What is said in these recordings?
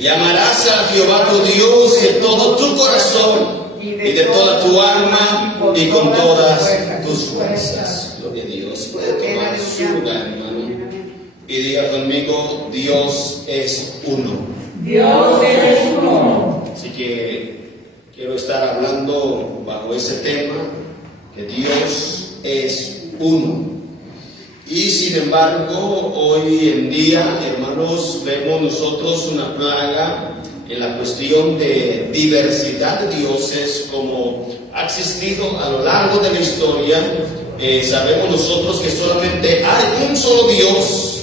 Y amarás a Jehová tu Dios de todo tu corazón y de toda tu alma y con todas tus fuerzas. Gloria a Dios. Puede tomar su lugar, hermano. Y diga conmigo, Dios es uno. Dios es uno. Así que quiero estar hablando bajo ese tema, que Dios es uno. Y sin embargo, hoy en día, hermanos, vemos nosotros una plaga en la cuestión de diversidad de dioses, como ha existido a lo largo de la historia. Sabemos nosotros que solamente hay un solo Dios,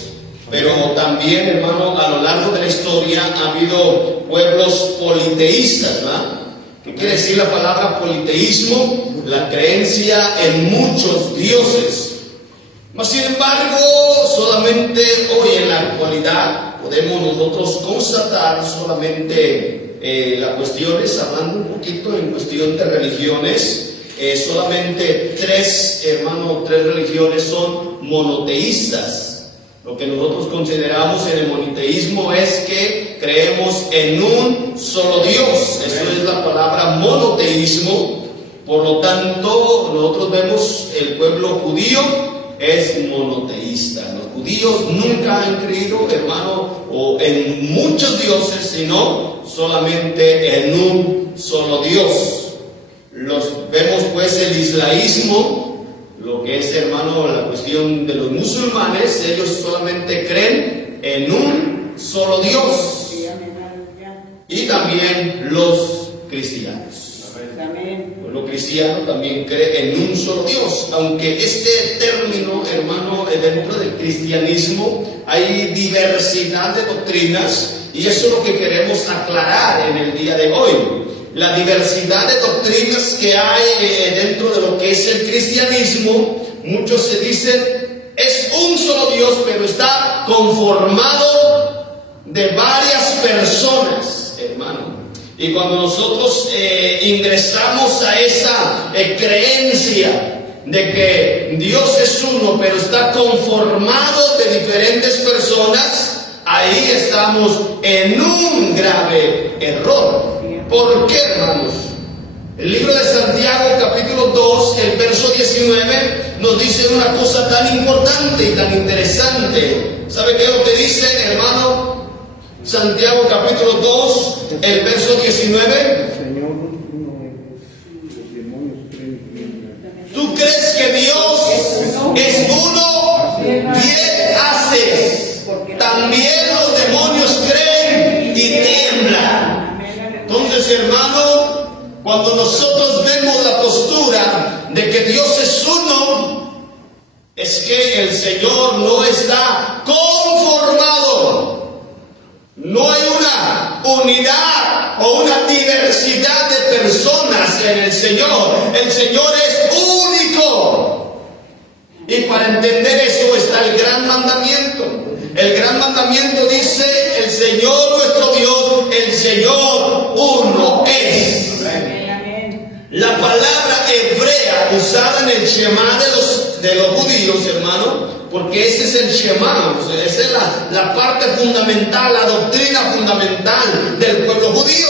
pero también, hermano, a lo largo de la historia ha habido pueblos politeístas, ¿verdad? ¿Qué quiere decir la palabra politeísmo? La creencia en muchos dioses. Mas sin embargo, solamente hoy en la actualidad podemos nosotros constatar solamente las cuestiones, hablando un poquito en cuestión de religiones, solamente tres religiones son monoteístas. Lo que nosotros consideramos en el monoteísmo es que creemos en un solo Dios. Eso es la palabra monoteísmo. Por lo tanto, nosotros vemos el pueblo judío es monoteísta. Los judíos nunca han creído, hermano, o en muchos dioses, sino solamente en un solo Dios. Vemos pues el islamismo, lo que es, hermano, la cuestión de los musulmanes. Ellos solamente creen en un solo Dios. Y también los cristianos. Lo cristiano también cree en un solo Dios, aunque este término, hermano, dentro del cristianismo hay diversidad de doctrinas, y eso es lo que queremos aclarar en el día de hoy. La diversidad de doctrinas que hay dentro de lo que es el cristianismo, muchos se dicen es un solo Dios, pero está conformado de varias personas, hermano. Y cuando nosotros ingresamos a esa creencia de que Dios es uno, pero está conformado de diferentes personas, ahí estamos en un grave error. ¿Por qué, hermanos? El libro de Santiago, capítulo 2, el verso 19, nos dice una cosa tan importante y tan interesante. ¿Sabe qué es lo que dice, hermano? Santiago capítulo 2, el verso 19. ¿Tú crees que Dios es uno? Bien haces. También los demonios creen y tiemblan. Entonces, hermano, cuando nosotros vemos la postura de que Dios es uno, es que el Señor no está conformado. No hay una unidad o una diversidad de personas en el Señor. El Señor es único. Y para entender eso está el gran mandamiento. El gran mandamiento dice: el Señor nuestro Dios, el Señor uno es. La palabra hebrea usada en el Shema de los judíos, hermano, porque ese es el Shema, esa es la parte fundamental, la doctrina fundamental del pueblo judío.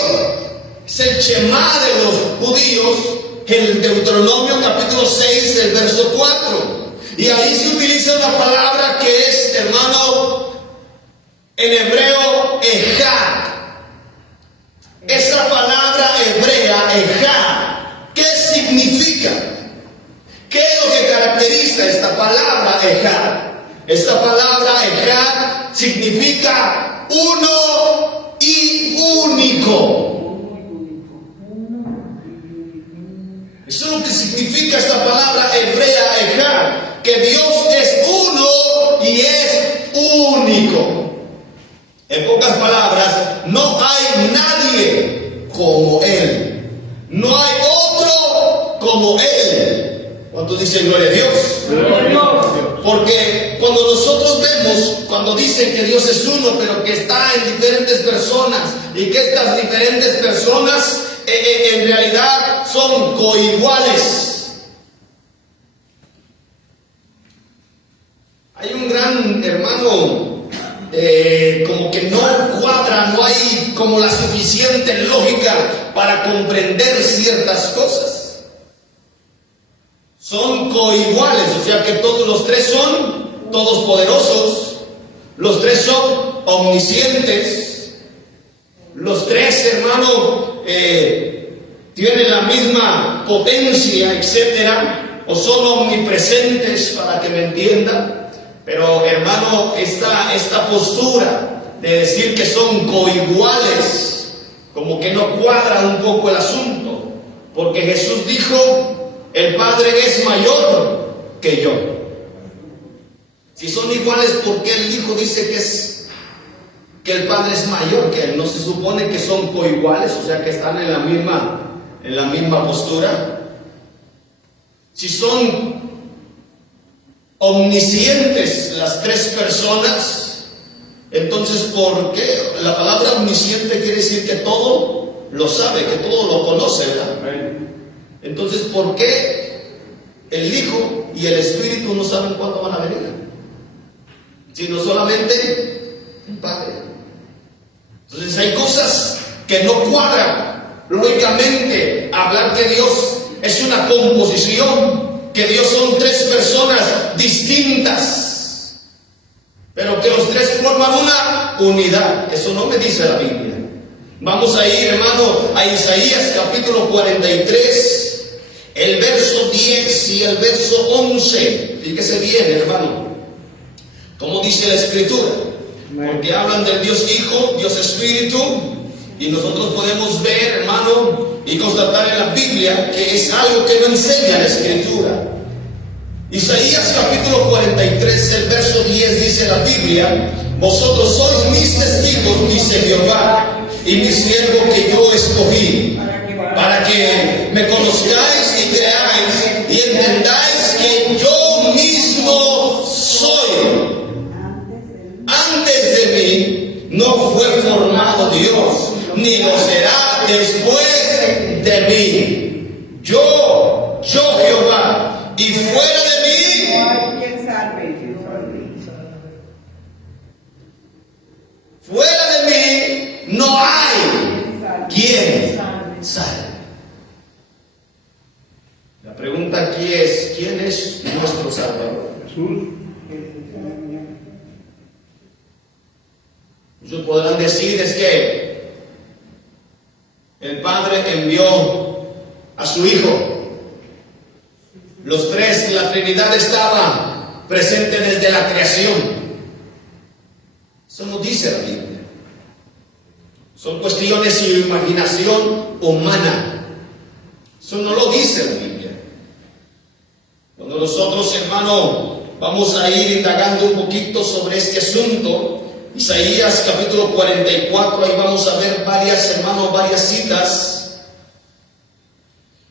Es el Shema de los judíos, el Deuteronomio capítulo 6, el verso 4. Y ahí se utiliza una palabra que es, hermano, en hebreo, ejad. Esa palabra hebrea, ejad, ¿qué significa? ¿Qué es lo que caracteriza esta palabra ejad? Esta palabra ejad significa uno y único. Eso es lo que significa esta palabra hebrea ejad, que Dios es uno y es único. En pocas palabras, no hay nadie como Él. No hay otro como Él. ¿Cuántos dicen gloria a Dios? Gloria a Dios. Porque cuando nosotros vemos, cuando dicen que Dios es uno, pero que está en diferentes personas, y que estas diferentes personas en realidad son coiguales. Hay un gran hermano como que no cuadra, no hay como la suficiente lógica para comprender ciertas cosas. Son coiguales, o sea que todos los tres son todos poderosos, los tres son omniscientes, los tres, hermano, tienen la misma potencia, etcétera, o son omnipresentes, para que me entiendan. Pero, hermano, esta postura de decir que son coiguales, como que no cuadra un poco el asunto, porque Jesús dijo: el Padre es mayor que yo. Si son iguales, ¿por qué el Hijo dice que el Padre es mayor que Él? ¿No se supone que son coiguales, o sea que están en la misma postura? Si son omniscientes las tres personas, entonces ¿por qué? La palabra omnisciente quiere decir que todo lo sabe, que todo lo conoce, ¿verdad? Entonces, ¿por qué el Hijo y el Espíritu no saben cuándo van a venir? Sino solamente el Padre. Entonces hay cosas que no cuadran. Lógicamente, hablar que Dios es una composición, que Dios son tres personas distintas, pero que los tres forman una unidad. Eso no me dice la Biblia. Vamos a ir, hermano, a Isaías capítulo 43, el verso 10 y el verso 11. Fíjese bien, hermano, como dice la Escritura, porque hablan del Dios Hijo, Dios Espíritu, y nosotros podemos ver, hermano, y constatar en la Biblia que es algo que no enseña la Escritura. Isaías capítulo 43, el verso 10 dice la Biblia: vosotros sois mis testigos, dice Jehová, y mi siervo que yo escogí, para que me conozcáis y creáis y entendáis que yo mismo soy. Antes de mí no fue formado Dios, ni lo será después de mí. Yo Jehová, y fuera de mí, fuera de mí no hay quien salve. La pregunta aquí es: ¿quién es nuestro Salvador? Jesús. Muchos podrán decir es que el Padre envió a su Hijo. Los tres, la Trinidad estaba presente desde la creación. Eso no dice la Biblia. Son cuestiones y imaginación humana. Eso no lo dice la Biblia. Cuando nosotros, hermano, vamos a ir indagando un poquito sobre este asunto, Isaías capítulo 44, ahí vamos a ver varias citas.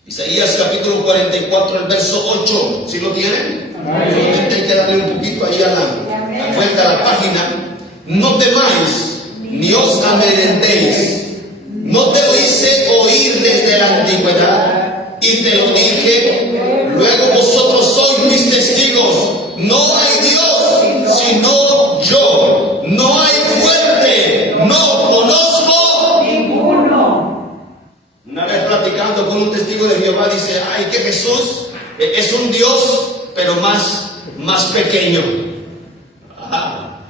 Isaías capítulo 44, el verso 8, ¿sí lo tienen? Solamente hay que darle un poquito ahí a la vuelta a la página. No temáis, ni os amedrentéis. No te lo hice oír desde la antigüedad, y te lo dije, luego vosotros sois mis testigos. No hay Dios sino yo. No hay fuerte, no conozco ninguno. Una vez platicando con un testigo de Jehová, dice: ay, que Jesús es un Dios, pero más pequeño. Ajá.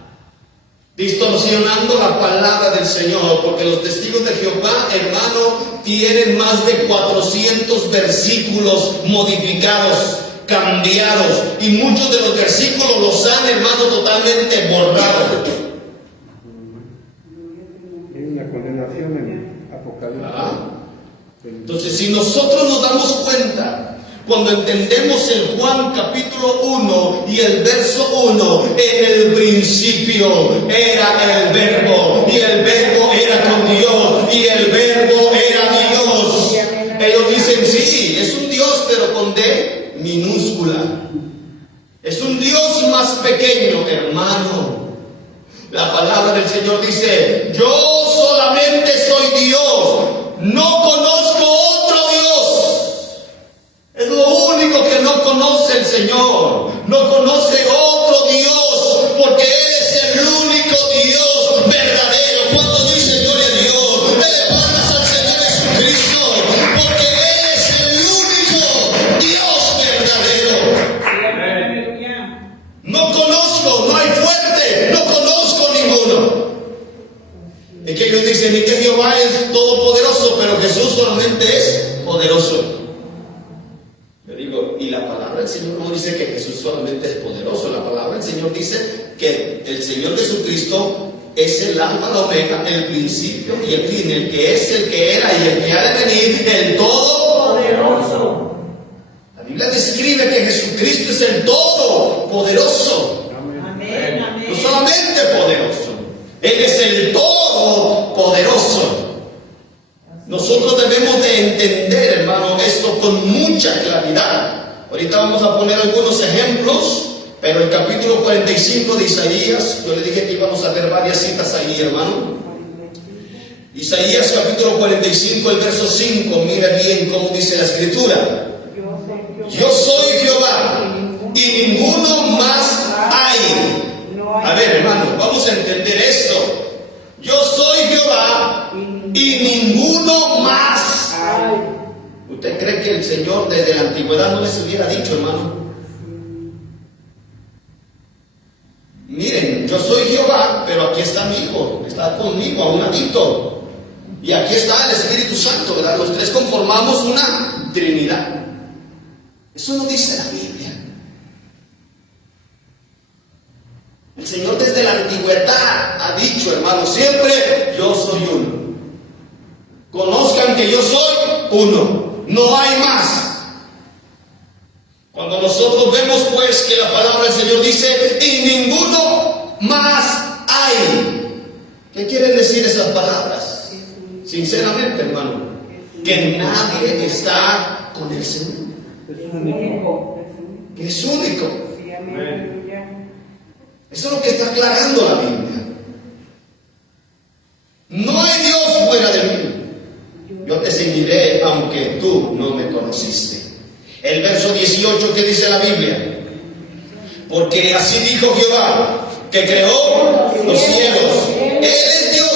Distorsionando la palabra del Señor, porque los testigos de Jehová, hermano, tienen más de 400 versículos modificados, cambiados, y muchos de los versículos los han, hermano, totalmente borrado. Hay una condenación en Apocalipsis. Ajá. Entonces, si nosotros nos damos cuenta, cuando entendemos el Juan capítulo 1 y el verso 1, en el principio era el verbo, y el verbo era con Dios, y el verbo era Dios. Ellos dicen: sí, es un Dios, pero con D minúscula. Es un Dios más pequeño, hermano. La palabra del Señor dice: yo solamente soy Dios, no conozco otro Dios. Es lo único que no conoce el Señor. No conoce otro Dios, porque Él es el único Dios. solamente es poderoso. Yo digo, y la palabra del Señor no dice que Jesús solamente es poderoso. La palabra del Señor dice que el Señor Jesucristo es el alfa, la omega, el principio y el fin, el que es, el que era y el que ha de venir, el todopoderoso. La Biblia describe que Jesucristo es el todopoderoso. Amén, amén. No solamente poderoso, Él es el todopoderoso. Nosotros debemos de entender, hermano, esto con mucha claridad. Ahorita vamos a poner algunos ejemplos, pero el capítulo 45 de Isaías, yo le dije que íbamos a ver varias citas ahí, hermano. Isaías capítulo 45, el verso 5, mira bien cómo dice la escritura. Yo soy Jehová y ninguno más hay. A ver, hermano, vamos a entender esto. Yo soy Jehová y ninguno más hay. ¿Usted cree que el Señor desde la antigüedad no les hubiera dicho, hermano? Miren, yo soy Jehová, pero aquí está mi Hijo, está conmigo a un ladito. Y aquí está el Espíritu Santo, ¿verdad? Los tres conformamos una Trinidad. Eso no dice la Biblia. El Señor desde la antigüedad ha dicho, hermano, siempre yo soy uno. Conozcan que yo soy uno, no hay más. Cuando nosotros vemos pues que la palabra del Señor dice, y ninguno más hay. ¿Qué quieren decir esas palabras? Sinceramente, hermano, que nadie está con el Señor. Es único. Que es único. Eso es lo que está aclarando la Biblia. No hay Dios fuera de mí. Yo te seguiré aunque tú no me conociste. El verso 18 que dice la Biblia. Porque así dijo Jehová, que creó los cielos. Él es Dios,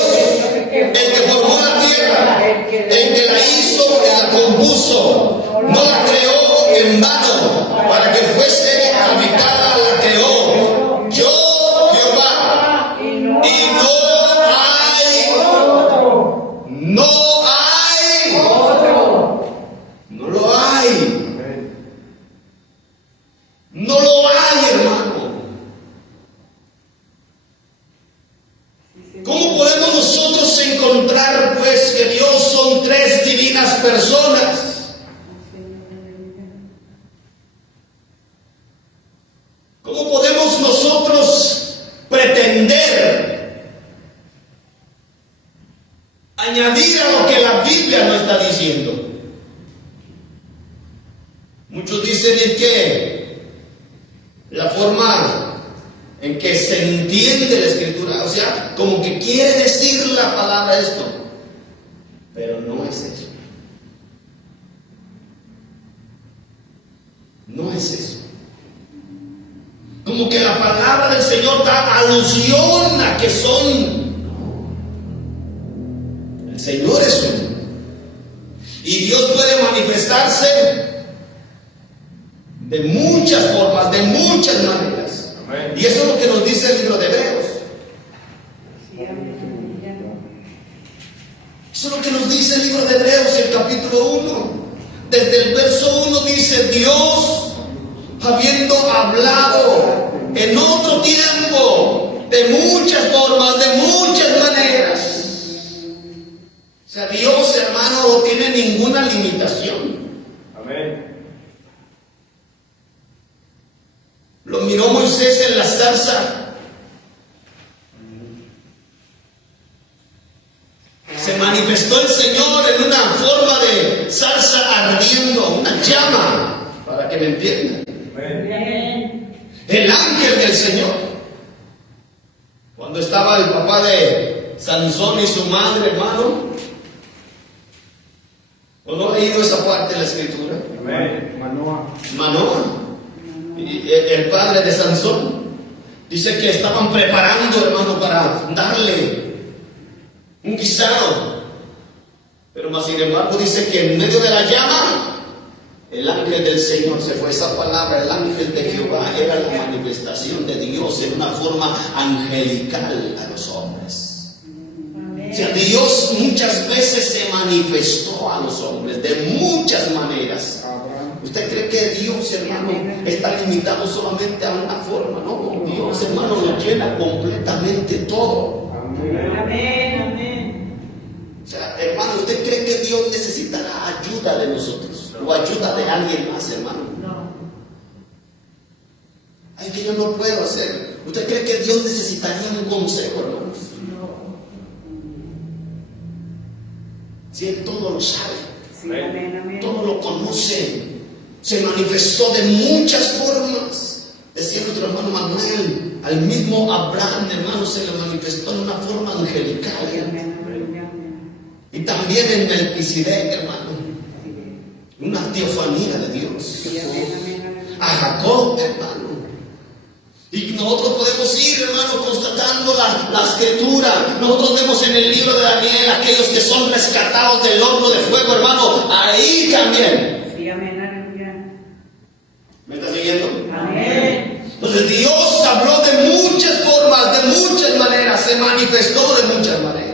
el que formó la tierra, el que la hizo y la compuso. No la creó en vano, para que fuese habitada, la creó. Yo, Jehová, y no hay otro. No hay otro. No lo hay. No lo hay, hermano. ¿Cómo podemos nosotros encontrar pues que Dios son tres divinas personas? ¿Cómo podemos nosotros pretender añadir a lo que la Biblia no está diciendo? Muchos dicen que la forma en que se entiende la Escritura, o sea, como que quiere decir la palabra esto, pero no es eso. No es eso. Como que la palabra del Señor da alusión a que son. El Señor es uno. Y Dios puede manifestarse de muchas formas, de muchas maneras. Amén. Y eso es lo que nos dice el libro de Hebreos. Eso es lo que nos dice el libro de Hebreos, el capítulo 1. Desde el verso 1 dice: Dios, habiendo hablado en otro tiempo, de muchas formas, de muchas maneras. O sea, Dios, hermano, no tiene ninguna limitación. Amén. Lo miró Moisés en la zarza. Se manifestó el Señor en una forma de zarza ardiendo, una llama, para que me entiendan. El ángel del Señor. Cuando estaba el papá de Sansón y su madre, hermano, ¿o no ha leído esa parte de la Escritura? Manoah. Y el padre de Sansón dice que estaban preparando, hermano, para darle un guisado, pero más sin embargo dice que en medio de la llama el ángel del Señor se fue. Esa palabra, el ángel de Jehová, era la manifestación de Dios en una forma angelical a los hombres. sea, Dios muchas veces se manifestó a los hombres de muchas maneras. ¿Usted cree que Dios, hermano, está limitado solamente a una forma? No, Dios, hermano, lo llena completamente todo. Amén. O sea, hermano, ¿usted cree que Dios necesitará ayuda de nosotros? ¿O ayuda de alguien más, hermano? No. Ay, que yo no puedo hacer. ¿Usted cree que Dios necesitaría un consejo, hermanos? No. Si Él todo lo sabe, Sí, amén, amén. todo lo conoce, se manifestó de muchas formas. Decía nuestro hermano Manuel, al mismo Abraham, hermano, se le manifestó en una forma angelical. Y también en Melquisedec, hermano, una teofanía de Dios. A Jacob, hermano. Y nosotros podemos ir, hermano, constatando la escritura. Nosotros vemos en el libro de Daniel aquellos que son rescatados del horno de fuego, hermano. Ahí también. Sí, amén, aleluya. ¿Me está siguiendo? Amén. Entonces Dios habló de muchas formas, de muchas maneras, se manifestó de muchas maneras.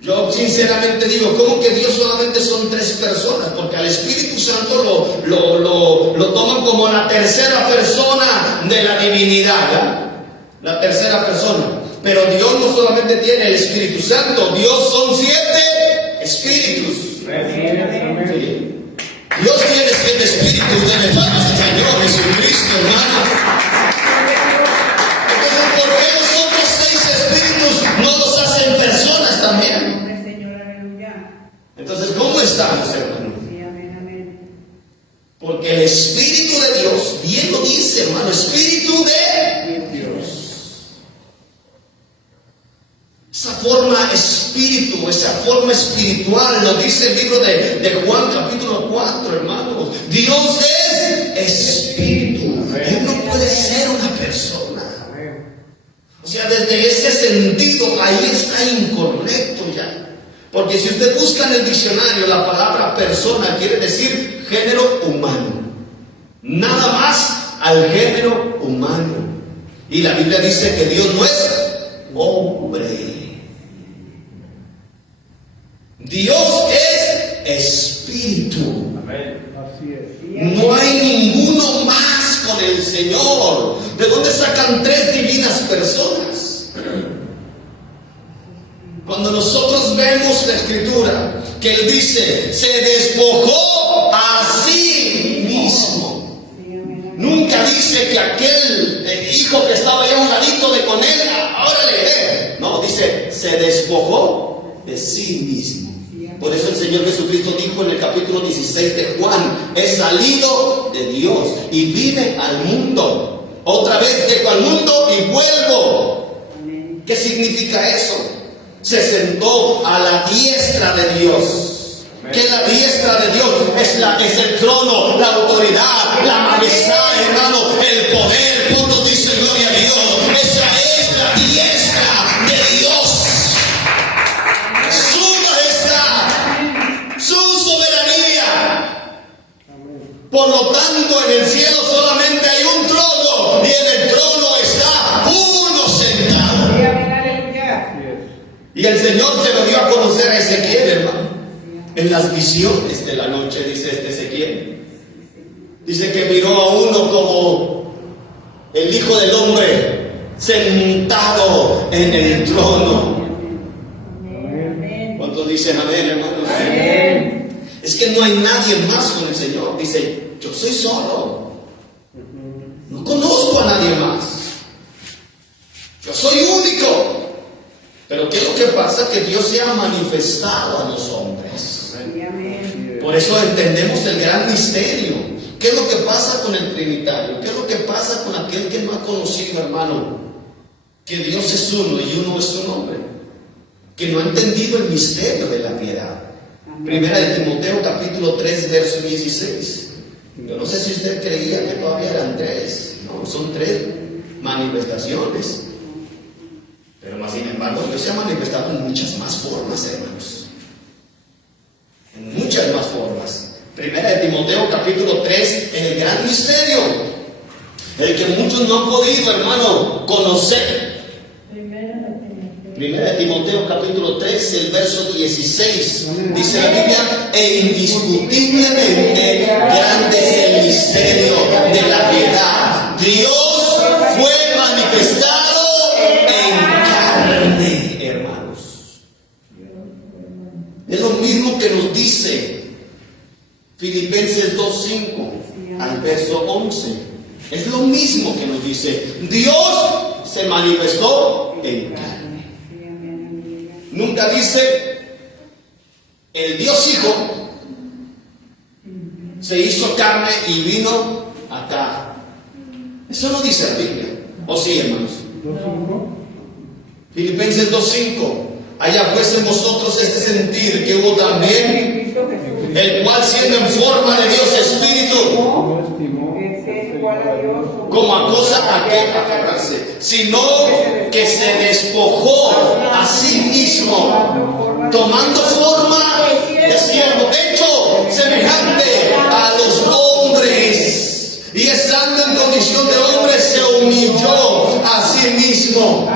Yo sinceramente digo, ¿cómo que Dios solamente son tres personas? Porque al Espíritu Santo lo toman como la tercera persona de la divinidad, ¿verdad? La tercera persona. Pero Dios no solamente tiene el Espíritu Santo, Dios son 7 espíritus. ¿Sí? Dios tiene 7 espíritus de nuestro Señor Jesucristo, hermano. Entonces, ¿por qué los otros 6 espíritus no los hacen personas también? Entonces, ¿cómo estamos, hermano? Sí, amén, amén. Porque el Espíritu de Dios, bien lo dice, hermano, Espíritu de Dios. Esa forma espíritu, esa forma espiritual, lo dice el libro de Juan capítulo 4, hermanos. Dios es espíritu. Él no puede ser una persona. O sea, desde ese sentido, ahí está incorrecto ya. Porque si usted busca en el diccionario, la palabra persona quiere decir género humano. Nada más al género humano. Y la Biblia dice que Dios no es hombre. Dios es espíritu. No hay ninguno más con el Señor. ¿De dónde sacan 3 divinas personas? Cuando nosotros vemos la Escritura, que Él dice, se despojó a sí mismo. Nunca dice que aquel hijo que estaba allá a un ladito de con Él, ahora le ve. No, dice, se despojó de sí mismo. Por eso el Señor Jesucristo dijo en el capítulo 16 de Juan, he salido de Dios y vine al mundo. Otra vez llego al mundo y vuelvo. ¿Qué significa eso? Se sentó a la diestra de Dios. Que la diestra de Dios es el trono, la autoridad, la majestad, hermano, el poder. Punto, dice gloria a Dios. Esa es la diestra de Dios. Su majestad, su soberanía. Por lo tanto, en el cielo solamente hay un trono y en el trono está uno sentado. Y el Señor se lo dio a conocer a Ezequiel, hermano, en las visiones de la noche, dice este Ezequiel. Dice que miró a uno como el Hijo del Hombre sentado en el trono. ¿Cuántos dicen amén, hermanos? Amén. Es que no hay nadie más con el Señor. Dice, yo soy solo. No conozco a nadie más. Yo soy único. Pero ¿qué es lo que pasa? Que Dios se ha manifestado a los hombres. Por eso entendemos el gran misterio. ¿Qué es lo que pasa con el Trinitario? ¿Qué es lo que pasa con aquel que no ha conocido, hermano, que Dios es uno y uno es su nombre? Que no ha entendido el misterio de la piedad. Primera de Timoteo capítulo 3 verso 16. Yo no sé si usted creía que todavía eran 3. No, son 3 manifestaciones. Pero más sin embargo, Dios se ha manifestado en muchas más formas, hermanos. En muchas más formas. Primera de Timoteo capítulo 3, el gran misterio. El que muchos no han podido, hermano, conocer. Primera de Timoteo capítulo 3, el verso 16, dice la Biblia, e indiscutiblemente grande es el misterio de la piedad. Dios fue manifestado en carne, hermanos. Es lo mismo que nos dice Filipenses 2:5 al verso 11. Es lo mismo que nos dice, Dios se manifestó en carne. Nunca dice, el Dios Hijo se hizo carne y vino acá. Eso no dice la Biblia. ¿O sí, hermanos? Filipenses 2:5. Haya pues en vosotros este sentir que hubo también, el cual siendo en forma de Dios Espíritu, como a cosa a que aferrarse, sino que se despojó a sí mismo, tomando forma de siervo, hecho semejante a los hombres, y estando en condición de hombre se humilló a sí mismo,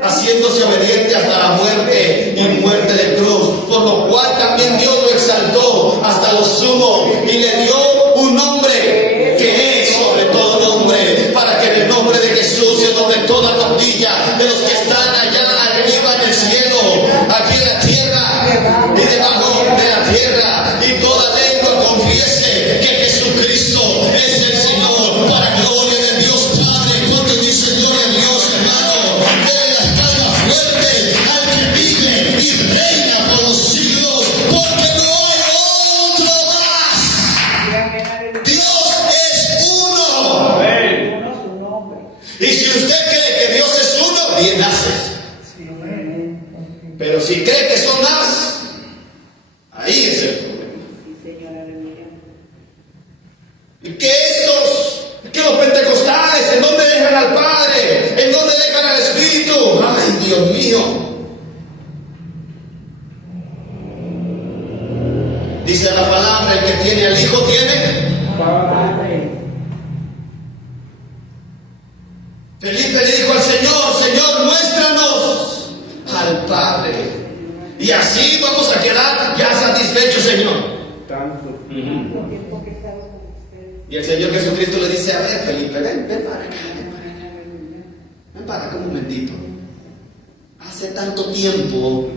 haciéndose obediente hasta la muerte y muerte de cruz, por lo cual también Dios lo exaltó hasta lo sumo y le dio un nombre que es sobre todo nombre, para que en el nombre de Jesús se doble toda rodilla de los que están allá arriba en el cielo, aquí en la tierra y debajo de la tierra, y toda lengua confiese que Jesucristo es el Señor, para gloria de Dios Padre. ¿Cuántos dicen gloria a Dios, hermano? Denle las palmas fuertes al que vive y reina por los siglos, porque no hay otro más. Dios es uno. Y si usted cree que Dios es uno, bien hace. Pero si cree que son más, ahí es el problema. Y que los pentecostales, ¿en dónde dejan al Padre? ¿En dónde dejan al Espíritu? Ay, Dios mío. Dice la palabra, el que tiene al Hijo tiene. Felipe le dijo al Señor, Señor, muéstranos al Padre. Y así vamos a quedar ya satisfechos, Señor. Y el Señor Jesucristo le dice, a ver, Felipe, ven para acá, ven para acá un momentito. Hace tanto tiempo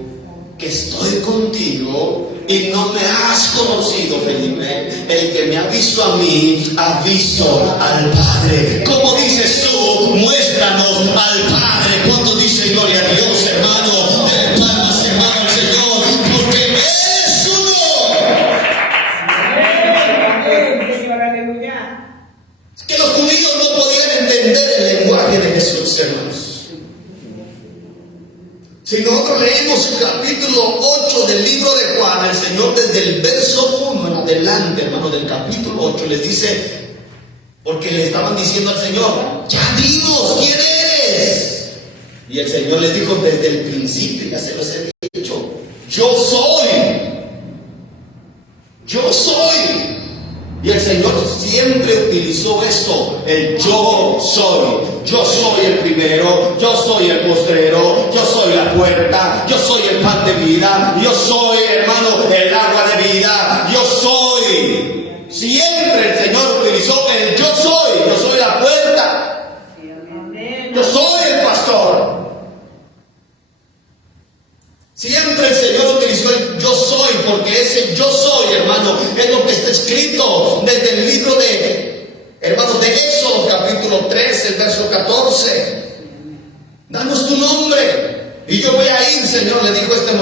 que estoy contigo y no me has conocido, Felipe. El que me ha visto a mí, ha visto al Padre. ¿Cómo dices tú? Muéstranos al Padre. ¿Cuánto dicen gloria a Dios, hermano? Den palmas, hermano, al Señor, porque Él es uno. Es que los judíos no podían entender el lenguaje de Jesús, hermanos. Si nosotros leemos el capítulo 8 del libro de Juan, el Señor desde el verso 1 en adelante, hermano, del capítulo 8, les dice, porque le estaban diciendo al Señor, ya dinos quién eres. Y el Señor les dijo desde el principio, ya se los he dicho, yo soy. Yo soy. Y el Señor siempre utilizó esto, el yo soy. Yo soy el primero, yo soy el postrero, yo soy la puerta, yo soy el pan de vida, yo soy, hermano, el agua de vida, yo soy. Siempre el Señor utilizó el yo soy la puerta, yo soy el pastor. Siempre el Señor utilizó el yo soy, porque ese yo soy, hermano, es lo que está escrito desde el libro de, hermano, de Éxodo, capítulo 3, el verso 14. Danos tu nombre y yo voy a ir, Señor, le dijo este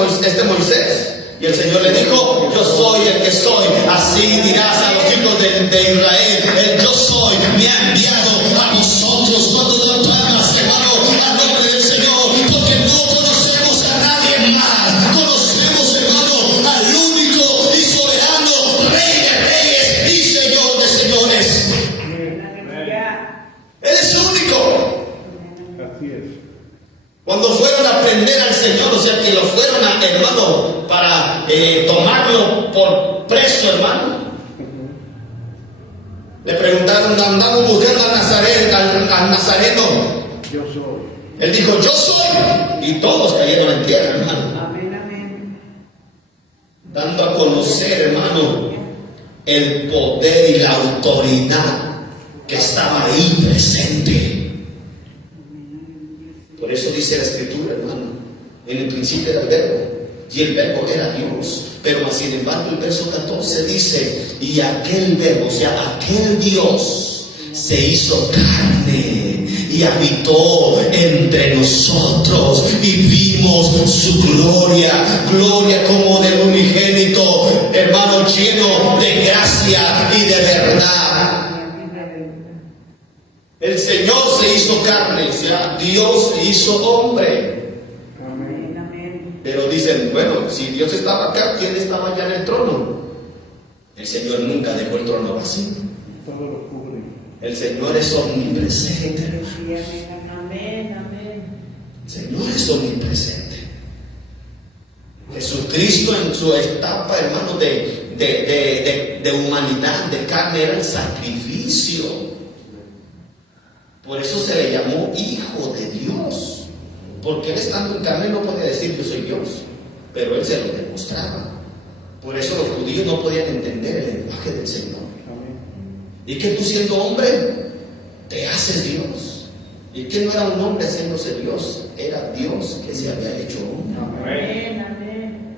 Moisés. Y el Señor le dijo, yo soy el que soy. Así dirás a los hijos de Israel, el yo soy me ha enviado a vosotros. Cuando dan palmas, hermano, al nombre del Señor, porque no conocemos a nadie más. Conocemos, hermano, al único y soberano Rey de reyes y Señor de señores. Él es único. Así es. Cuando fueron a prender al Señor, o sea que lo fueron a, hermano, para tomarlo por preso, hermano, le preguntaron, andamos buscando al Nazareno. Yo soy. Él dijo, yo soy. Y todos cayeron en tierra, hermano. Amén, amén. Dando a conocer, hermano, el poder y la autoridad que estaba ahí presente. Por eso dice la Escritura, hermano, en el principio era el verbo, y el verbo era Dios. Pero sin embargo el verso 14 dice, y aquel verbo, o sea, aquel Dios se hizo carne y habitó entre nosotros y vimos su gloria, gloria como del unigénito, hermano, lleno de gracia y de verdad. El Señor se hizo carne, o sea, Dios se hizo hombre. Amén, amén. Pero dicen, bueno, si Dios estaba acá, ¿quién estaba allá en el trono? El Señor nunca dejó el trono vacío. Todo lo cubre. El Señor es omnipresente. Amén, amén. El Señor es omnipresente. Jesucristo en su etapa, hermano, de humanidad, de carne, era el sacrificio. Por eso se le llamó Hijo de Dios. Porque Él estando en carne no podía decir yo soy Dios, pero Él se lo demostraba. Por eso los judíos no podían entender el lenguaje del Señor. Y que tú siendo hombre, te haces Dios. Y que no era un hombre haciéndose Dios, era Dios que se había hecho hombre. Amén, amén.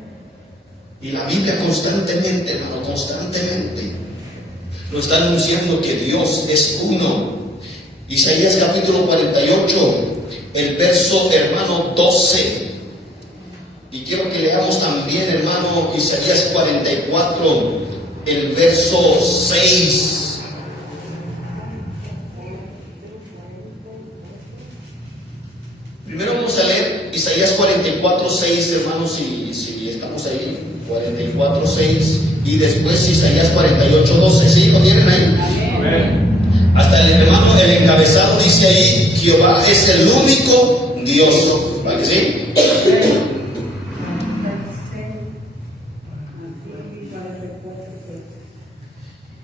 Y la Biblia constantemente, hermano, constantemente nos está anunciando que Dios es uno. Isaías capítulo 48, el verso, hermano, 12. Y quiero que leamos también, hermano, Isaías 44, el verso 6. Primero vamos a leer Isaías 44, 6, hermanos, si estamos ahí, 44, 6, y después Isaías 48, 12. ¿Sí? ¿Lo tienen ahí? Amén. Hasta el hermano, el encabezado dice ahí, Jehová es el único Dios. ¿Vale que sí?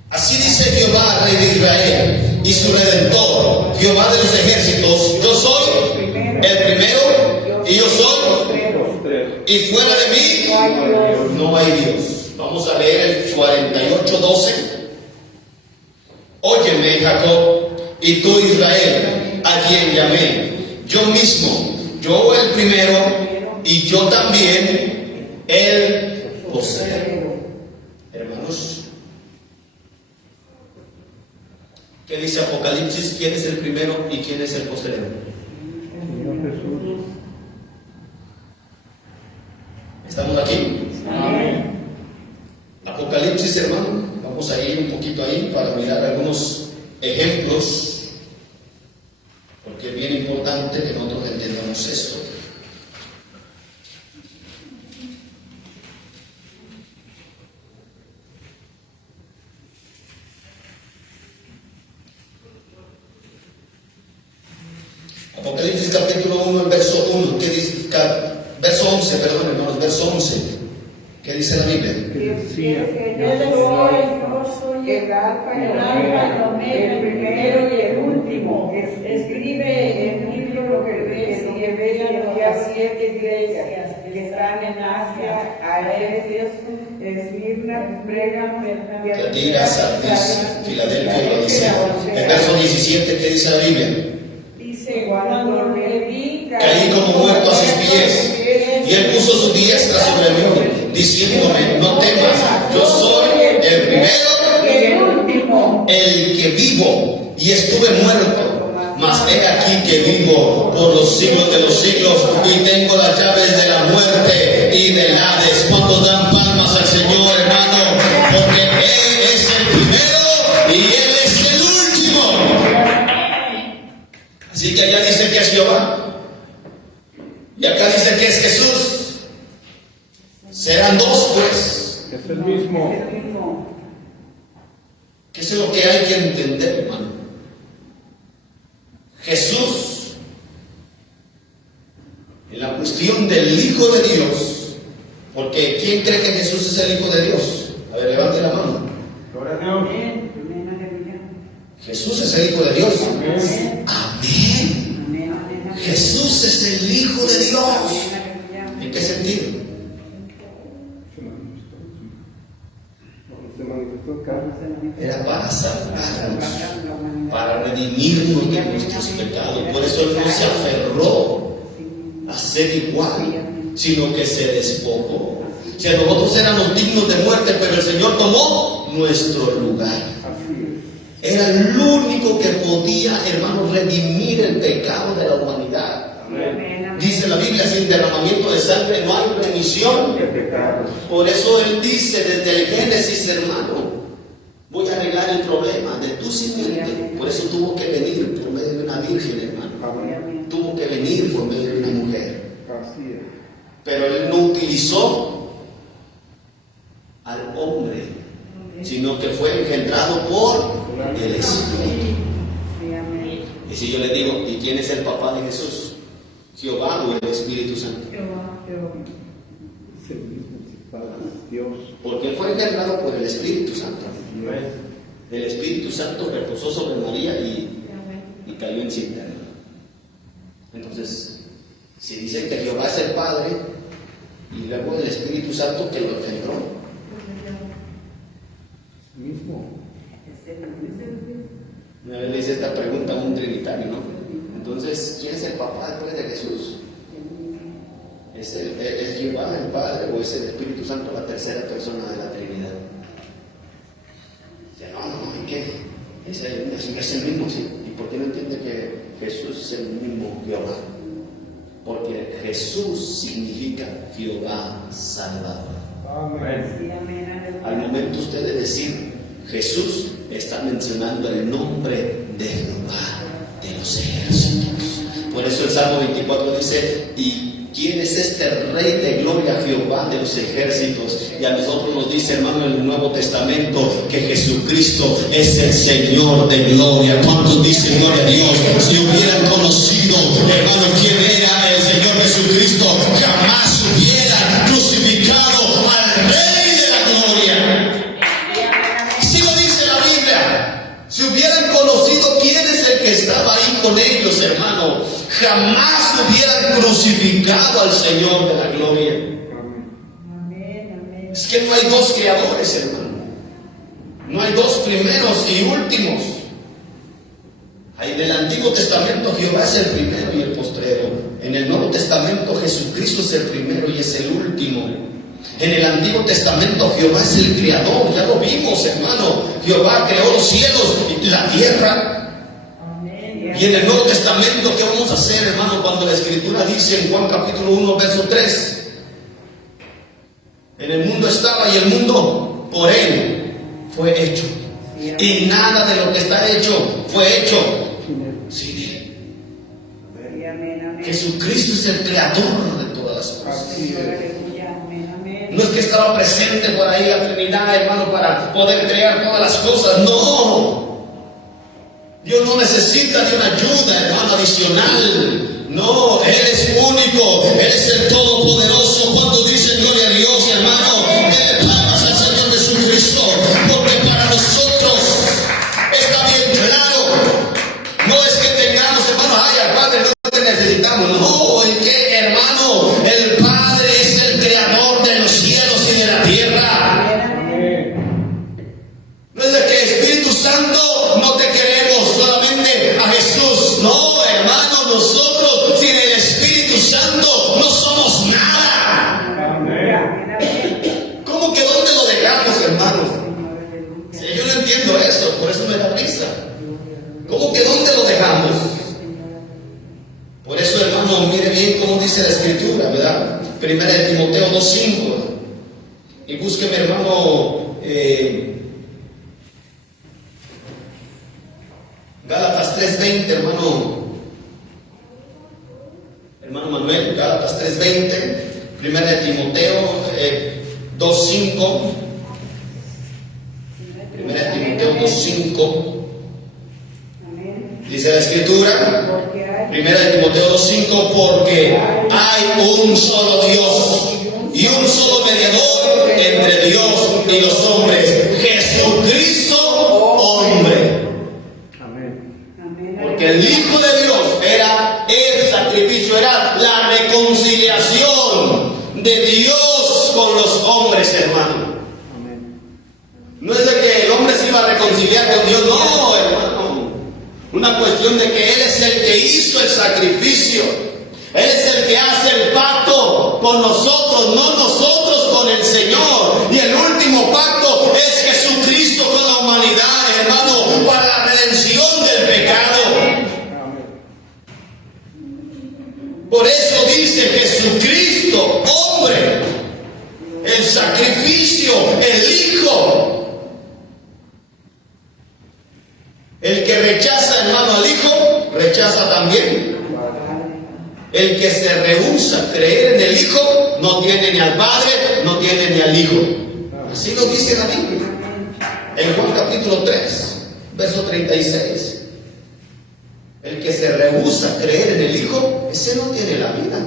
Así dice Jehová, Rey de Israel, y su Redentor, Jehová de los ejércitos, yo soy el primero, y yo soy, y fuera de mí no hay Dios. Vamos a leer el 48, 12. Óyeme, Jacob, y tú, Israel, a quien llamé, yo mismo, yo el primero, y yo también el postero. Hermanos, ¿qué dice Apocalipsis? ¿Quién es el primero y quién es el posterior? Señor Jesús. ¿Estamos aquí? Amén. Apocalipsis, hermano, vamos a ir un poquito ahí para mirar algunos ejemplos, porque es bien importante que nosotros entendamos esto. Apocalipsis capítulo 1, el verso 1, ¿qué dice? Verso 11, perdón, hermanos, verso 11. ¿Qué dice la Biblia? Que decía, Yo soy el alfa y el omega, el primero y el último. Escribe en el libro lo que ves y que vean las 7 iglesias que están en Asia, a Éfeso, Esmirna, Pérgamo, Tiatira, Sardis, Filadelfia y Laodicea. El verso 17, ¿qué dice la Biblia? Dice, cuando le vi, Caí como muerto a sus pies, y él puso su diestra sobre mí, diciéndome, no temas, yo soy el primero, el último. el que vivo, y estuve muerto, mas he aquí que vivo por los siglos de los siglos, y tengo las llaves de la muerte y del Hades. ¿Cuántos dan palmas al Señor, hermano? Porque Él es el primero y Él es el último. Así que allá dice que es Jehová, y acá dice que es Jesús. Serán dos, pues. es el mismo. ¿Qué es lo que hay que entender, hermano? Jesús, en la cuestión del Hijo de Dios, porque ¿quién cree que Jesús es el Hijo de Dios? A ver, levante la mano. Gloria a Dios. Jesús es el Hijo de Dios. Amén. Amén. Jesús es el Hijo de Dios. ¿En qué sentido? Se manifestó en carne. Era para salvarnos, para redimirnos de nuestros pecados. Por eso Él no se aferró a ser igual, sino que se despojó. Si a nosotros éramos dignos de muerte, pero el Señor tomó nuestro lugar. Así es. Era el único que podía, hermanos, redimir el pecado de la humanidad. Dice la Biblia, sin derramamiento de sangre no hay remisión. De pecados. Por eso Él dice desde el Génesis, hermano, voy a arreglar el problema de tu simiente. Por eso tuvo que venir por medio de una virgen, hermano. Amén. Tuvo que venir por medio de una mujer. Así es. Pero Él no utilizó al hombre, sino que fue engendrado por el Espíritu. Y si yo le digo, ¿y quién es el papá de Jesús? ¿Jehová o el Espíritu Santo? Es el mismo Padre, Dios. Porque fue engendrado por el Espíritu Santo. Amén. El Espíritu Santo reposó sobre María y cayó encinta. Entonces, si dicen que Jehová es el Padre y luego el Espíritu Santo que lo engendró, Mismo. una vez le hice esta pregunta a un trinitario, ¿no? Entonces, ¿quién es el papá después de Jesús? ¿Es Jehová el Padre o es el Espíritu Santo la tercera persona de la Trinidad? Dice, no, ¿y qué? Es el mismo, sí. ¿Y por qué no entiende que Jesús es el mismo Jehová? Porque Jesús significa Jehová Salvador. Amén. Al momento usted de decir Jesús, está mencionando el nombre de Jehová de los ejércitos. Por eso el Salmo 24 dice, ¿y quién es este Rey de gloria, Jehová de los ejércitos? Y a nosotros nos dice, hermano, en el Nuevo Testamento, que Jesucristo es el Señor de gloria. ¿Cuántos dicen gloria a Dios? Si hubieran conocido, hermano, quién era el Señor Jesucristo, jamás hubieran crucificado al Rey de la gloria. Si lo dice la Biblia, si hubieran conocido quién es el que estaba ahí con ellos, hermano, jamás hubieran crucificado al Señor de la gloria. Es que no hay dos creadores, hermano. No hay dos primeros y últimos. En el Antiguo Testamento Jehová es el primero y el postrero. En el Nuevo Testamento Jesucristo es el primero y es el último. En el Antiguo Testamento Jehová es el creador, ya lo vimos, hermano. Jehová creó los cielos y la tierra. Y en el Nuevo Testamento, ¿qué vamos a hacer, hermano? Cuando la Escritura dice en Juan capítulo 1, verso 3, en el mundo estaba y el mundo por Él fue hecho. Y nada de lo que está hecho fue hecho sin Él. Jesucristo es el creador de todas las cosas. Así es. No es que estaba presente por ahí la Trinidad, hermano, para poder crear todas las cosas. No. Dios no necesita de una ayuda, hermano, adicional. No, Él es único. Él es el Todopoderoso. Cuando dicen gloria a Dios, hermano, denle palmas al Señor Jesucristo. Porque para nosotros está bien claro. No es que tengamos, hermano, ay, al Padre no te necesitamos. No, es que, hermano, el Padre es el creador de los cielos y de la tierra. No es de que Espíritu Santo no te queremos solamente a Jesús. No, hermano, nosotros sin el Espíritu Santo no somos nada. ¿Cómo que dónde lo dejamos, hermanos? Sí, yo no entiendo eso, por eso me da risa. ¿Cómo que dónde lo dejamos? Por eso, hermano, mire bien cómo dice la Escritura, ¿verdad? Primera de Timoteo 2:5. Y búsqueme, hermano, Gálatas 3:20, hermano Manuel, Gálatas 3:20, Primera de Timoteo 2:5, Primera de Timoteo 2:5, dice la Escritura, Primera de Timoteo 2:5, porque hay un solo Dios y un solo mediador entre Dios y los hombres, Jesucristo hombre. Amén. Porque el Hijo de Dios era el sacrificio sacrificio era la reconciliación de Dios con los hombres, hermano. No es de que el hombre se iba a reconciliar con Dios, no, hermano. Una cuestión de que Él es el que hizo el sacrificio. Él es el que hace el pacto con nosotros, no nosotros con el Señor. Y el último pacto es Jesucristo con la humanidad, hermano, para la redención del pecado. Por eso dice Jesucristo, hombre, el sacrificio, el Hijo. El que rechaza, hermano, al Hijo, rechaza también. El que se rehúsa a creer en el Hijo, no tiene ni al Padre, no tiene ni al Hijo. Así lo dice la Biblia. En Juan capítulo 3, verso 36. El que se rehúsa a creer en el Hijo, ese no tiene la vida,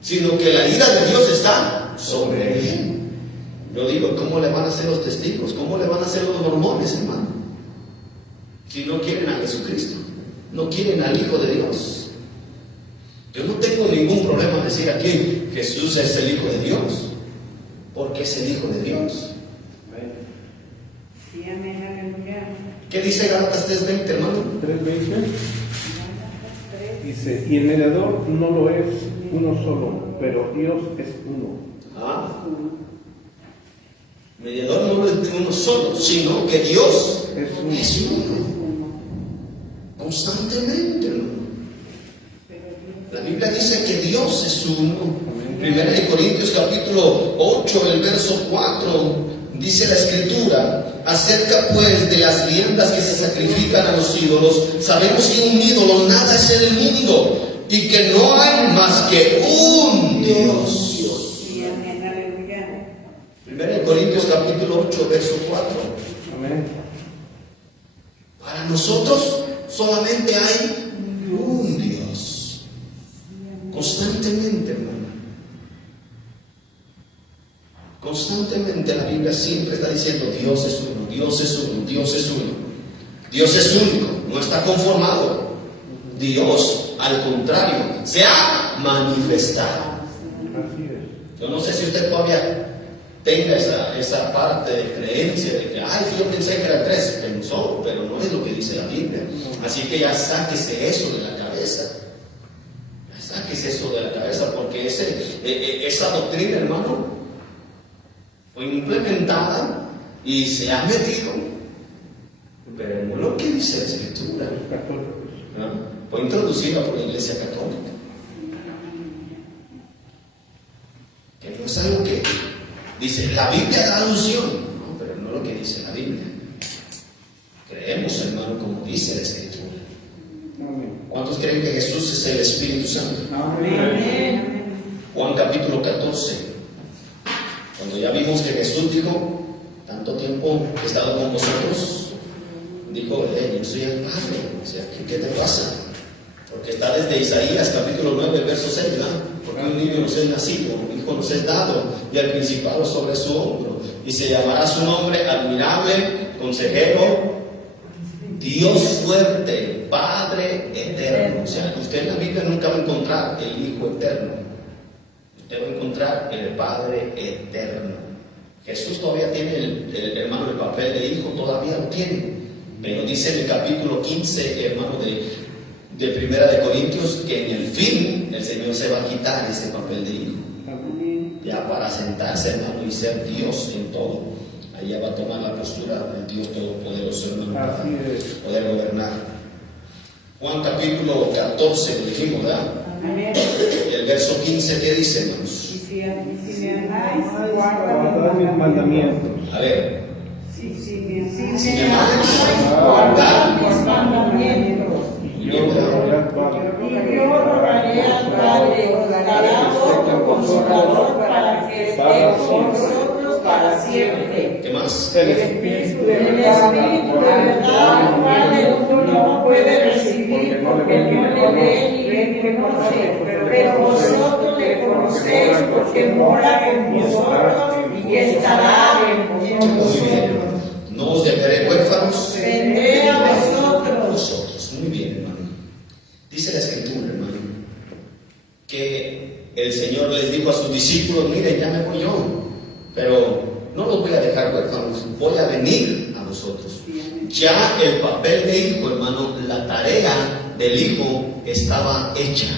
sino que la ira de Dios está sobre él. Yo digo, ¿cómo le van a hacer los testigos? ¿Cómo le van a hacer los mormones, hermano? Si no quieren a Jesucristo, no quieren al Hijo de Dios. Yo no tengo ningún problema en decir aquí Jesús es el Hijo de Dios, porque es el Hijo de Dios. Sí, amén, aleluya. ¿Qué dice Gálatas 3:20, hermano? 3:20 dice, y el mediador no lo es uno solo, pero Dios es uno. Mediador no es de uno solo, sino que Dios es uno. Constantemente, hermano. La Biblia dice que Dios es uno. Primera de Corintios capítulo 8, el verso 4, dice la Escritura: acerca pues de las viandas que se sacrifican a los ídolos, sabemos que un ídolo nada es en el mundo, y que no hay más que un Dios. Sí, amén, aleluya. Primera de Corintios capítulo 8, verso 4. Amén. Para nosotros solamente hay un Dios. Constantemente, hermano. Constantemente la Biblia siempre está diciendo Dios es uno, Dios es uno, Dios es uno. Dios es único, no está conformado. Dios, al contrario, se ha manifestado. Así es. Yo no sé si usted todavía tenga esa parte de creencia de que, yo pensé que era 3, pensó, pero no es lo que dice la Biblia. Así que ya sáquese eso de la cabeza. Ya sáquese eso de la cabeza, porque esa doctrina, hermano, fue implementada y se ha metido, pero no lo que dice la Escritura. Los católicos. Fue introducida por la Iglesia Católica. Que no es algo que dice, la Biblia da alusión, no, pero no lo que dice la Biblia. Creemos, hermano, como dice la Escritura. Amén. ¿Cuántos creen que Jesús es el Espíritu Santo? Amén. Juan capítulo 14. Cuando ya vimos que Jesús dijo, tanto tiempo he estado con vosotros, dijo, yo soy el Padre. O sea, ¿qué te pasa? Porque está desde Isaías capítulo 9, verso 6, ¿verdad? Porque un niño nos es nacido, un hijo nos es dado, y el principado sobre su hombro, y se llamará su nombre admirable, consejero, Dios fuerte, Padre eterno. O sea, usted en la Biblia nunca va a encontrar el Hijo eterno, usted va a encontrar el Padre eterno. Jesús todavía tiene el papel de hijo, todavía lo tiene, pero dice en el capítulo 15, hermano, de Primera de Corintios, que en el fin el Señor se va a quitar ese papel de hijo, ya para sentarse, hermano, y ser Dios en todo. Allá va a tomar la postura del Dios Todopoderoso, hermano, para poder gobernar. Juan capítulo 14, lo dijimos, ¿verdad? Y el verso 15, ¿qué dice, hermanos? Si me amáis, Guardad mis mandamientos. A ver. Si me amáis, guardad mis mandamientos. Y yo yo rogaré al Padre, os dará otro consolador para que esté con vosotros para siempre. ¿Qué más? El Espíritu El Espíritu de verdad, el cual el mundo no puede recibir porque no le ve ni le conoce, pero vosotros le conocéis porque mora en vosotros y estará en Muy bien, vosotros. hermano. No os dejaré huérfanos. Vendré a vosotros. Muy bien, hermano. Dice la Escritura, hermano, que el Señor les dijo a sus discípulos: miren, ya me voy yo, pero no los voy a dejar huérfanos, voy a venir a vosotros. Ya el papel de hijo, hermano, la tarea del hijo estaba hecha.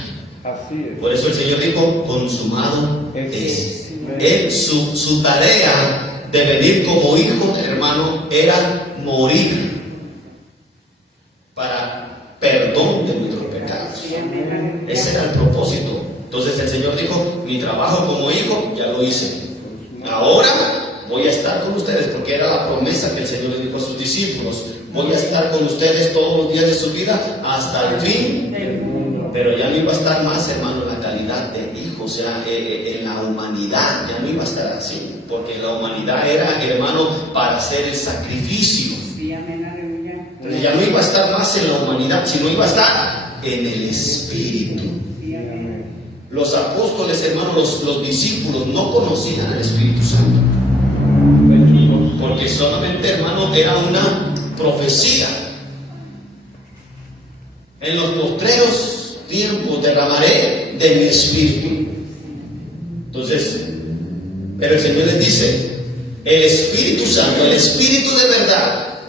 Así es. Por eso el Señor dijo: consumado es. Él, su tarea de venir como hijo, hermano, era morir para perdón de nuestros pecados. Ese era el propósito. Entonces el Señor dijo: mi trabajo como hijo ya lo hice, ahora voy a estar con ustedes, porque era la promesa que el Señor le dijo a sus discípulos: voy a estar con ustedes todos los días de su vida hasta el fin del mundo. Pero ya no iba a estar más, hermano, en la calidad de hijo, o sea, en la humanidad, ya no iba a estar así, porque la humanidad era, hermano, para hacer el sacrificio. Entonces ya no iba a estar más en la humanidad, sino iba a estar en el Espíritu. Los apóstoles, hermanos, los discípulos no conocían al Espíritu Santo, porque solamente, hermano, era una profecía. En los postreros tiempos derramaré de mi Espíritu. Entonces, pero el Señor les dice: el Espíritu Santo, el Espíritu de verdad,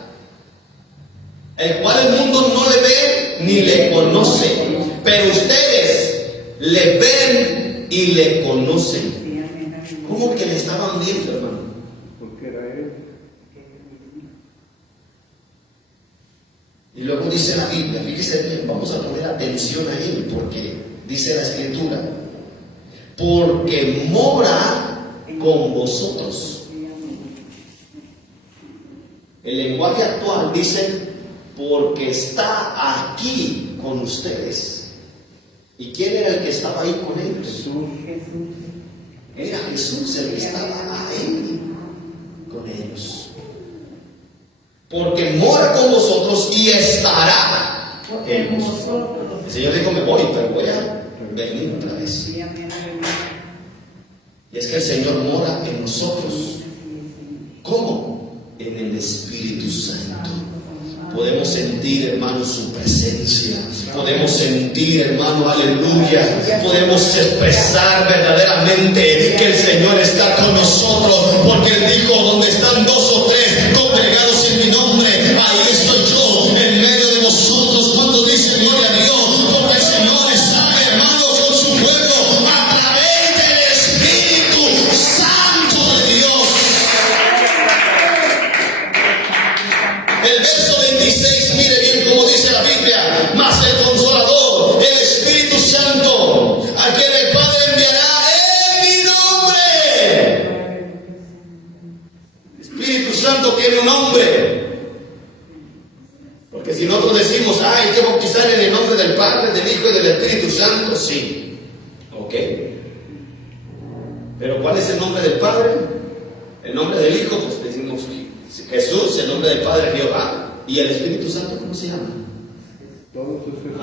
el cual el mundo no le ve ni le conoce, pero ustedes le ven y le conocen. ¿Cómo que le estaban viendo, hermano? Porque era Él. Y luego dice la Biblia, fíjese bien, vamos a poner atención ahí, porque dice la Escritura: porque mora con vosotros. El lenguaje actual dice: porque está aquí con ustedes. ¿Y quién era el que estaba ahí con ellos? Jesús. Era Jesús el que estaba ahí con ellos. Porque mora con vosotros y estará en vosotros. El Señor dijo: me voy, pero voy a venir otra vez. Y es que el Señor mora en nosotros. ¿Cómo? En el Espíritu Santo. Podemos sentir, hermano, su presencia. Podemos sentir, hermano, aleluya. Podemos expresar verdaderamente que el Señor está con nosotros, porque Él dijo: donde están dos o tres congregados en mi nombre, ahí estoy yo en medio de vosotros. Cuando dice gloria a Dios, porque el Señor está, hermano, con su pueblo a través del Espíritu Santo de Dios. El verso 26, mire bien cómo dice la Biblia: mas el Consolador, el Espíritu Santo, a quien el Padre enviará en mi nombre. El Espíritu Santo tiene un nombre. Porque si nosotros decimos: hay que bautizar en el nombre del Padre, del Hijo y del Espíritu Santo, sí, ok. Pero ¿cuál es el nombre del Padre? El nombre del Hijo, pues decimos Jesús, el nombre del Padre Jehová. ¿Y el Espíritu Santo cómo se llama? Todos sus Jesús.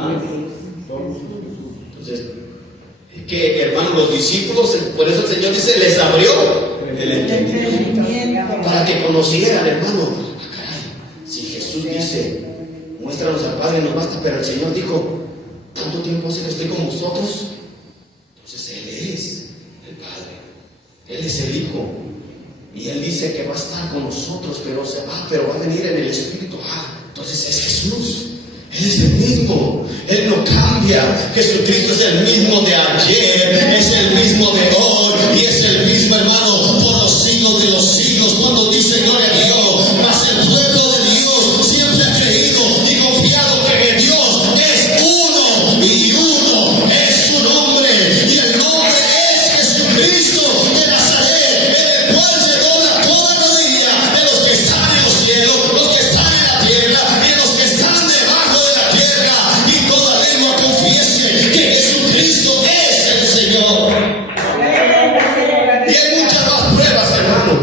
Todos sus Jesús. Entonces, es que, hermanos, los discípulos, por eso el Señor dice: les abrió el entendimiento para que conocieran, hermano. Caray, si Jesús dice: muéstranos al Padre, nos basta, pero el Señor dijo: ¿tanto tiempo hace que estoy con vosotros? Entonces Él es el Padre, Él es el Hijo, y Él dice que va a estar con nosotros, pero va a venir en el Espíritu. Entonces es Jesús. Él es el mismo, Él no cambia. Jesucristo es el mismo de ayer, es el mismo de hoy y es el mismo, hermano, por los siglos de los siglos. Cuando dice gloria a Dios, mas el pueblo de Dios siempre ha creído y confiado que Dios es uno y uno es su nombre, y el nombre es Jesucristo de Nazaret, en el cual se dobla toda rodilla de los que están en los cielos, los que están en la tierra y de los que están debajo de la tierra, y toda lengua confiese que Jesucristo es el Señor. Y hay muchas más pruebas, hermano.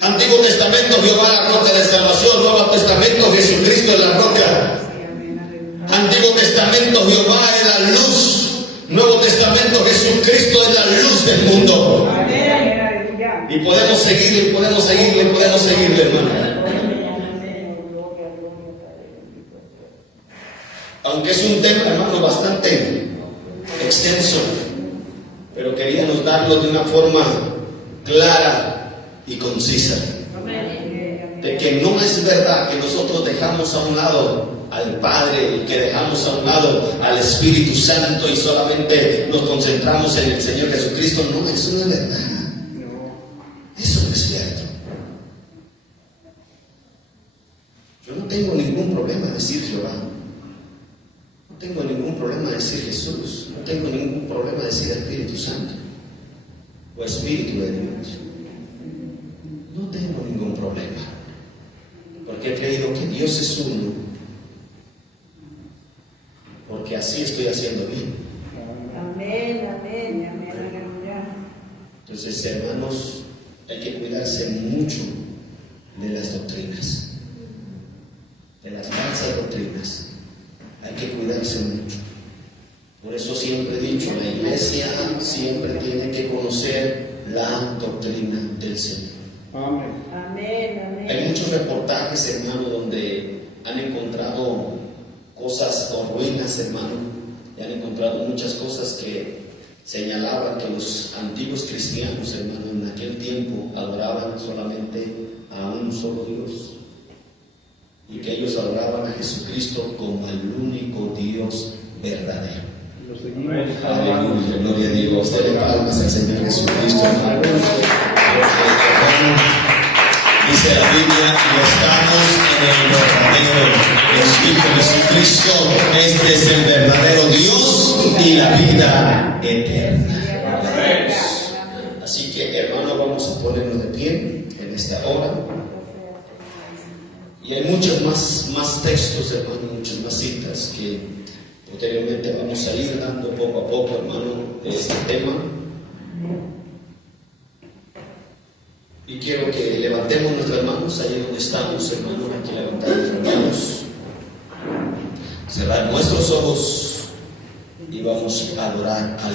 Antiguo Testamento, Jehová la roca de salvación. Nuevo Testamento, Jesucristo es la roca. Antiguo Testamento, Jehová es la luz. Nuevo Testamento, Jesucristo es la luz del mundo. Y podemos seguirle, hermano. Aunque es un tema, hermano, bastante extenso. extenso, pero queríamos darlo de una forma clara y concisa. De que no es verdad que nosotros dejamos a un lado al Padre y que dejamos a un lado al Espíritu Santo y solamente nos concentramos en el Señor Jesucristo. No, eso no es verdad. Eso no es cierto. Yo no tengo ningún problema en decir Jehová. No tengo ningún problema en decir Jesús. No tengo ningún problema en decir Espíritu Santo o Espíritu de Dios. No tengo ningún problema. Porque he creído que Dios es uno. Porque así estoy haciendo bien. Amén, amén, amén, aleluya. Entonces, hermanos, hay que cuidarse mucho de las doctrinas, de las falsas doctrinas. Hay que cuidarse mucho. Por eso siempre he dicho, la iglesia siempre tiene que conocer la doctrina del Señor. Amén. Amén, amén. Hay muchos reportajes, hermano, donde han encontrado cosas o ruinas, hermano, y han encontrado muchas cosas que señalaban que los antiguos cristianos, hermano, en aquel tiempo adoraban solamente a un solo Dios y que ellos adoraban a Jesucristo como el único Dios verdadero. Lo seguimos. Aleluya, gloria a Dios. Dele palmas al Señor Jesucristo, hermano. Dice la Biblia, y estamos en el verdadero Espíritu Jesucristo. Este es el verdadero Dios y la vida eterna. Así que, hermano, vamos a ponernos de pie en esta hora. Y hay muchos más textos, hermano, muchas más citas que posteriormente vamos a ir dando poco a poco, hermano, de este tema. Y quiero que levantemos nuestras manos ahí donde estamos, hermano. Hay que levantar nuestras manos, cerrar nuestros ojos y vamos a adorar al